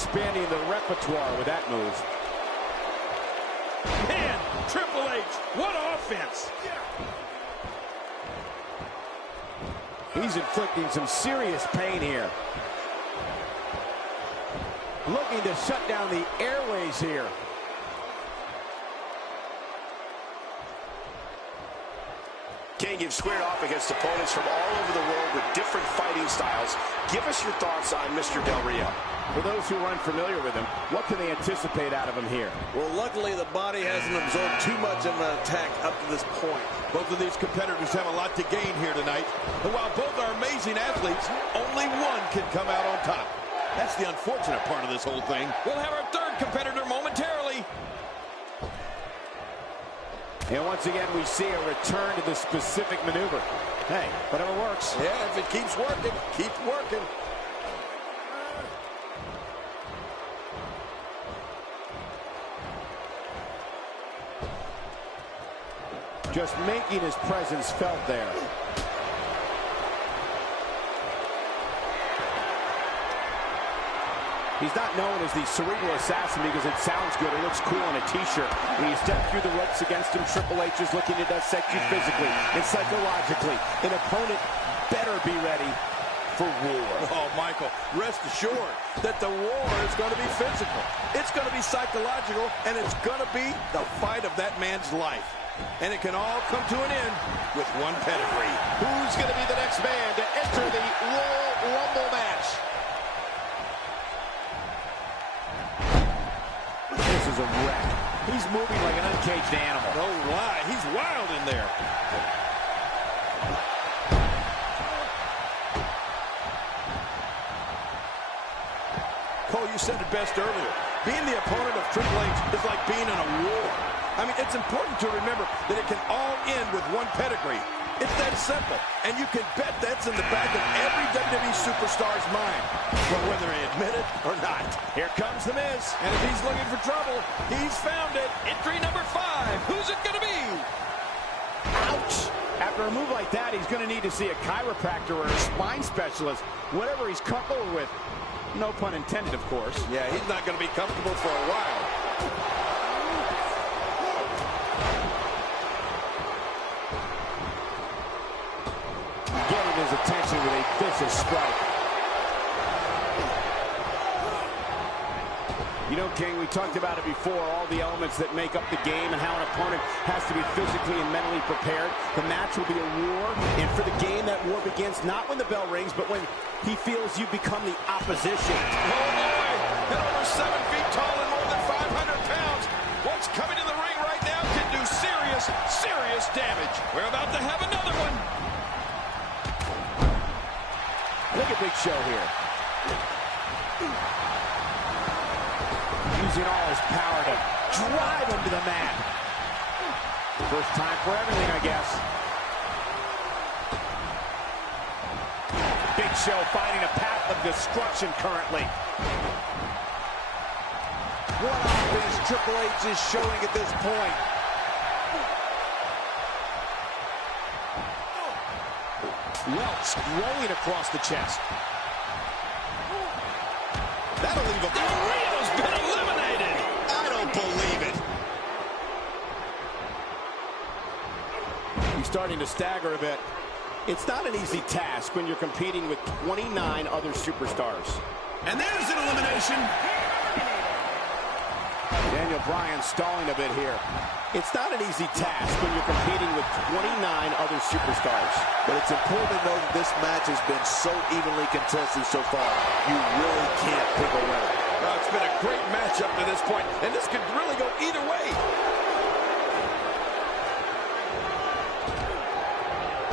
expanding the repertoire with that move. Man, Triple H, what offense! He's inflicting some serious pain here. Looking to shut down the airways here. King, you've squared off against opponents from all over the world with different fighting styles. Give us your thoughts on Mr. Del Rio. For those who are unfamiliar with him, what can they anticipate out of him here? Well, luckily the body hasn't absorbed too much of an attack up to this point. Both of these competitors have a lot to gain here tonight. And while both are amazing athletes, only one can come out on top. That's the unfortunate part of this whole thing. We'll have our third competitor momentarily. And once again, we see a return to the specific maneuver. Hey, whatever works. Yeah, if it keeps working, keep working. Just making his presence felt there. He's not known as the cerebral assassin because it sounds good or looks cool on a t-shirt. When you step through the ropes against him, Triple H is looking to dissect you physically and psychologically. An opponent better be ready for war. Oh, Michael, rest assured that the war is going to be physical. It's going to be psychological, and it's going to be the fight of that man's life. And it can all come to an end with one pedigree. Who's going to be the next man to enter the Royal Rumble match? This is a wreck. He's moving like an uncaged animal. No lie, he's wild in there. Cole, you said it best earlier. Being the opponent of Triple H is like being in a war. I mean, it's important to remember that it can all end with one pedigree. It's that simple. And you can bet that's in the back of every WWE superstar's mind, but whether they admit it or not. Here comes The Miz. And if he's looking for trouble, he's found it. Entry number 5. Who's it going to be? Ouch! After a move like that, he's going to need to see a chiropractor or a spine specialist, whatever he's comfortable with. No pun intended, of course. Yeah, he's not going to be comfortable for a while. Getting his attention with a vicious strike. You know, King, we talked about it before, all the elements that make up the game and how an opponent has to be physically and mentally prepared. The match will be a war, and for the game, that war begins not when the bell rings, but when he feels you become the opposition. Oh, boy! And over 7 feet tall and more than 500 pounds. What's coming to the ring right now can do serious, serious damage. We're about to have another one. Look at Big Show here. Using all his power to drive him to the mat. First time for everything, I guess. Big Show finding a path of destruction currently. What offense Triple H is showing at this point. Welts growing across the chest. That'll leave a... Del Rio's been eliminated! I don't believe it. He's starting to stagger a bit. It's not an easy task when you're competing with 29 other superstars. And there's an elimination. Daniel Bryan stalling a bit here. It's not an easy task when you're competing with 29 other superstars. But it's important to know that this match has been so evenly contested so far. You really can't pick a winner. Well, it's been a great match up to this point, and this could really go either way.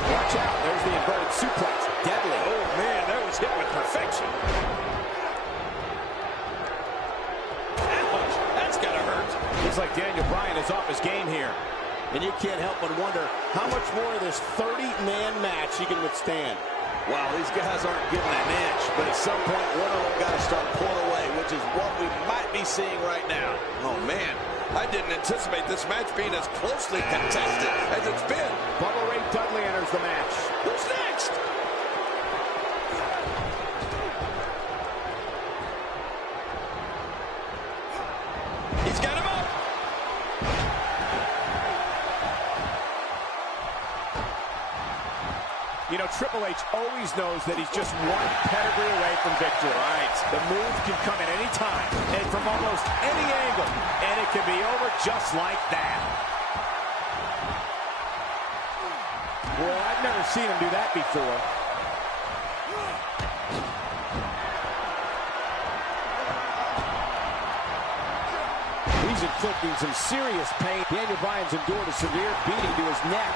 Watch out, there's the inverted suplex. Deadly. Oh, man, that was hit with perfection. Ouch, that's gotta hurt. Looks like Daniel Bryan is off his game here. And you can't help but wonder how much more of this 30-man match he can withstand. Wow, these guys aren't giving an inch, but at some point, one of them got to start pulling away, which is what we might be seeing right now. Oh, man, I didn't anticipate this match being as closely contested as it's been. Bubba Ray Dudley enters the match. Who's next? You know, Triple H always knows that he's just one pedigree away from victory. Right. The move can come at any time and from almost any angle, and it can be over just like that. Well, I've never seen him do that before. He's inflicting some serious pain. Daniel Bryan's endured a severe beating to his neck.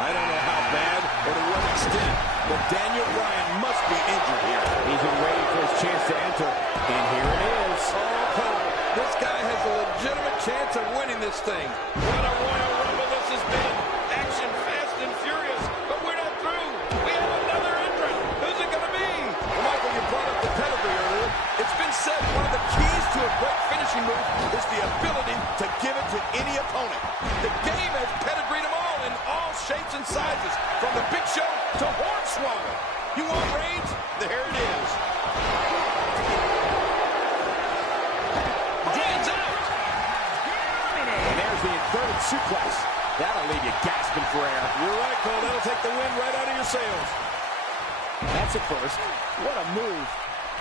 I don't know how bad or to what extent, but Daniel Bryan must be injured here. He's been waiting for his chance to enter, and here it is. Oh, Cole, this guy has a legitimate chance of winning this thing. What a Royal Rumble this has been. Action fast and furious, but we're not through. We have another entrant. Who's it going to be? Well, Michael, you brought up the pedigree earlier. It's been said one of the keys to a great finishing move is the ability to give it to any opponent. The game has pedigreed them all in all shapes and sizes, from the Big Show to Hornswoggle. You want Reigns? There it is. Reigns out. And there's the inverted suplex. That'll leave you gasping for air. You're right, Cole. That'll take the wind right out of your sails. That's a first. What a move.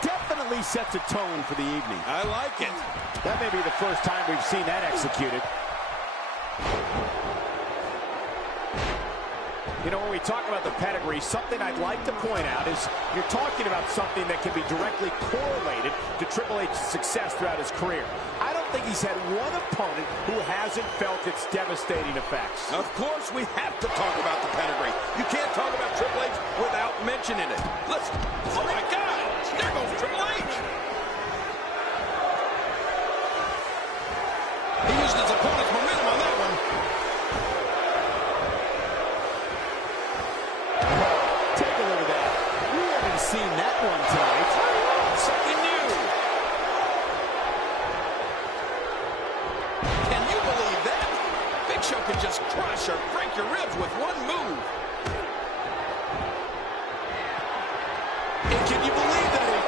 Definitely sets a tone for the evening. I like it. That may be the first time we've seen that executed. You know, when we talk about the pedigree, something I'd like to point out is you're talking about something that can be directly correlated to Triple H's success throughout his career. I don't think he's had one opponent who hasn't felt its devastating effects. Of course we have to talk about the pedigree. You can't talk about Triple H without mentioning it. Listen. Oh, my God. There goes Triple H. He used his opponent's momentum on that one. Take a look at that. We haven't seen that one tonight. Something new. Can you believe that? Big Show can just crush or break your ribs with one move. And can you believe that